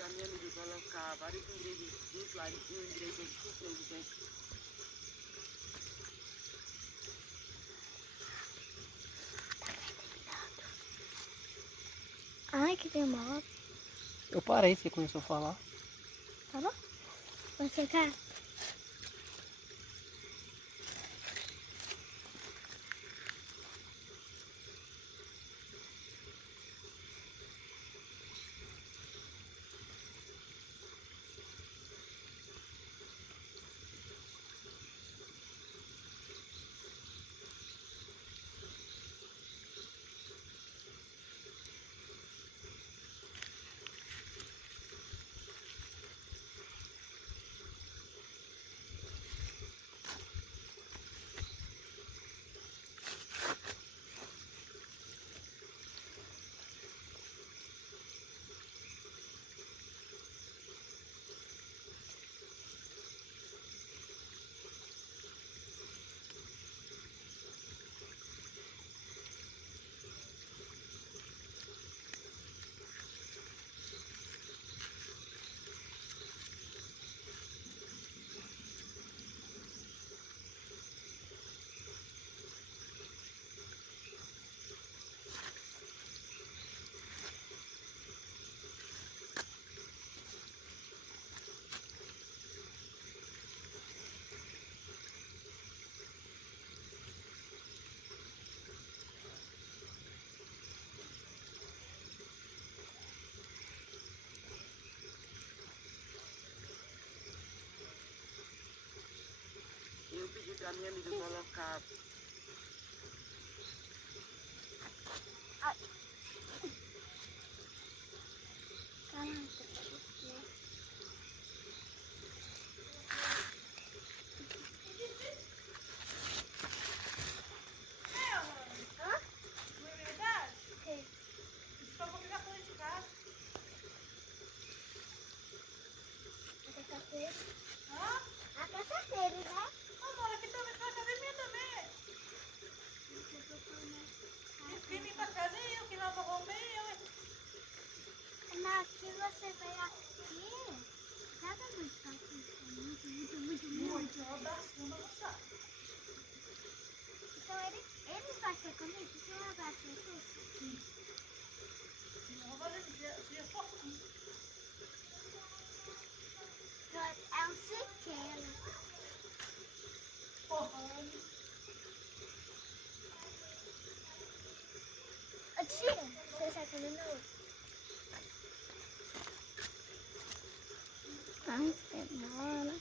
para minha amiga colocar vários ingredientes lá e um ingrediente surpresa dentro. Ai, que demora. Eu parei, você começou a falar. Tá bom? Vou chegar. Eu pedi para minha amiga colocar. A terça-feira, né? Amor, aqui também vai academia também. Quem vem pra casa é eu, quem lava roupa é eu. Aqui você veio aqui. Nada muito fácil. Muito. Eu abraço, não abraçar. Então ele vai ser comigo? Você vai abraçar isso? Não, vai ser fofinho. É um chiqueiro. Porra, Tira. Você está comendo? Ai, demora.